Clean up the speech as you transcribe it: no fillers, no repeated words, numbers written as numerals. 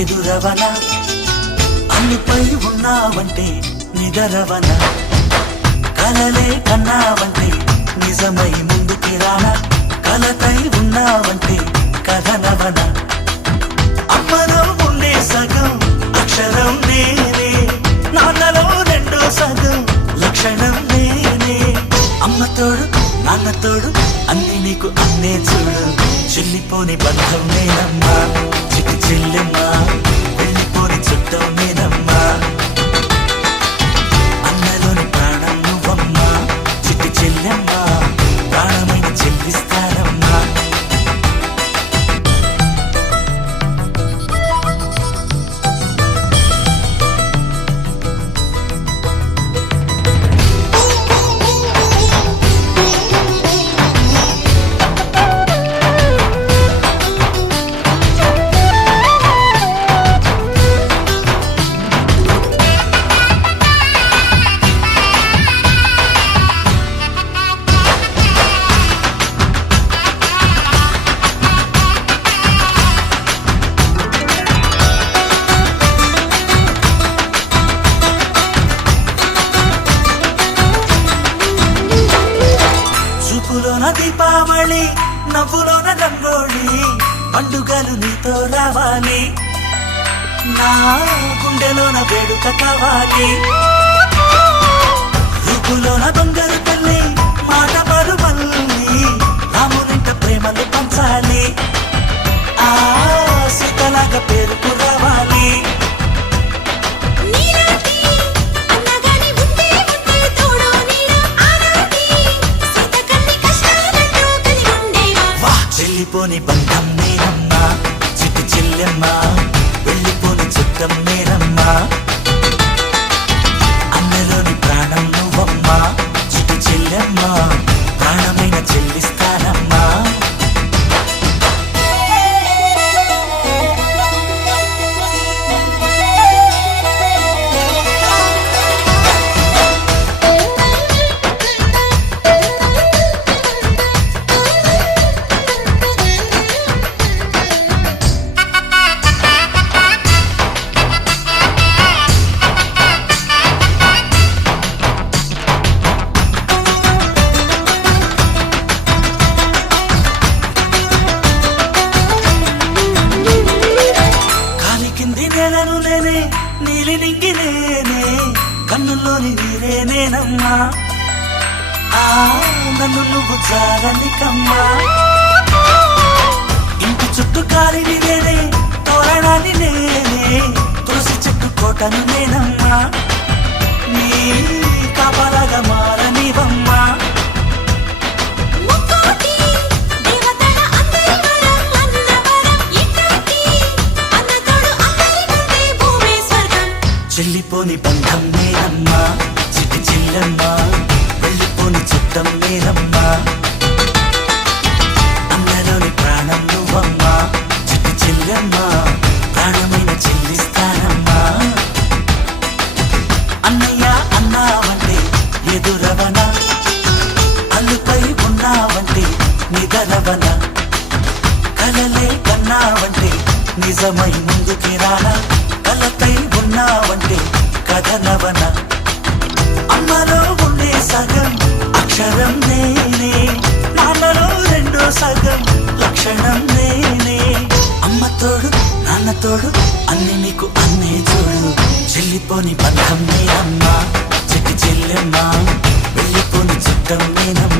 ఎదురవన అన్నిపై ఉన్నావంటే నిదరవన కలలే కన్నావంటే నిజమై ముందుకి రానా కలతై ఉన్నావంటే కథనవన అమ్మలో ఉండే సగం అక్షరం నేనే నాన్నలో రెండో సగం లక్షణం నేనే అమ్మ తోడు నాన్న తోడు అన్ని నీకు అన్నే చూడు చెల్లిపోని బంధం నేనమ్మా చిట్టి చెల్లెమ్మా వెళ్ళిపోని చుట్టం నేనమ్మా అన్నలోని ప్రాణం నువ్వమ్మా చిట్టి చెల్లెమ్మా ప్రాణమైన చెల్లిస్తానమ్మా చూపులోన దీపావళి నవ్వులోన రంగోళి పండుగలు నీతో రావాలి నా గుండెలోన వేడుక కావాలి రూపులోన దొంగలు తల్లి మాట పరుమల్లి రామునింట ప్రేమలు పంచాలి ఆ సీతలాగా పేరుకు రావాలి వెళ్ళిపోని బంధం నేనమ్మా చిట్టి చెల్లెమ్మా వెళ్ళిపోని చుట్టం నేనమ్మా అన్నలోని ప్రాణం నువ్వమ్మా చిట్టి చెల్లెమ్మా ప్రాణమైన చెల్లిస్తానమ్మా నేలను నేనే నీలి నింగి నేనే కన్నుల్లోని నీరే నేనమ్మా ఆ నన్ను నువ్వు జారనికమ్మా ఇంటి చుట్టూ కాలిని నేనే తోరణాన్ని నేనే తులసి చెట్టు కోటను నేనమ్మా నీ కాపలాగా మారనివమ్మా చెల్లిపోని బంధం నేనమ్మా చిట్టి చెల్లెమ్మా వెళ్ళిపోని చుట్టం నేనమ్మా అన్నలోని ప్రాణం నువ్వమ్మా చిట్టి చెల్లెమ్మా ప్రాణమైన చెల్లిస్తానమ్మా అన్నయ్య అన్నావంటే ఎదురవన అల్లుపై ఉన్నావంటే నిదరవన కలలే కన్నావంటే నిజమై ముందుకి రానా కలతై ఉన్నావంటే కథనవన అమ్మలో ఉండే సగం అక్షరం నేనే నాన్నలో రెండో సగం లక్షణం నేనే అమ్మ తోడు నాన్న తోడు అన్ని నీకు అన్నే చూడు చెల్లిపోని బంధం నేనమ్మా చిట్టి చెల్లెమ్మా వెళ్ళిపోని చుట్టం నేనమ్మా